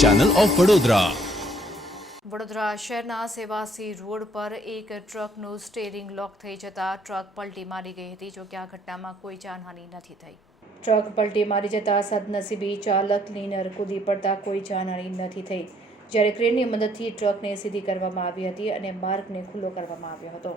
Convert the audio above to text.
Channel of Vadodara. Vadodara શહેરના Sevasi road પર એક ટ્રકનું સ્ટીયરિંગ લોક થઈ જતા ટ્રક પલટી મારી ગઈ હતી. જોકે આ ઘટનામાં કોઈ જાનહાનિ નથી થઈ. ટ્રક પલટી મારી જતા સદનસીબે ચાલક ક્લીનર કૂદી પડતા કોઈ જાનહાનિ નથી થઈ. જ્યારે ક્રેનની મદદથી ટ્રકને સીધી કરવામાં આવી હતી અને માર્ગને ખુલ્લો કરવામાં આવ્યો હતો.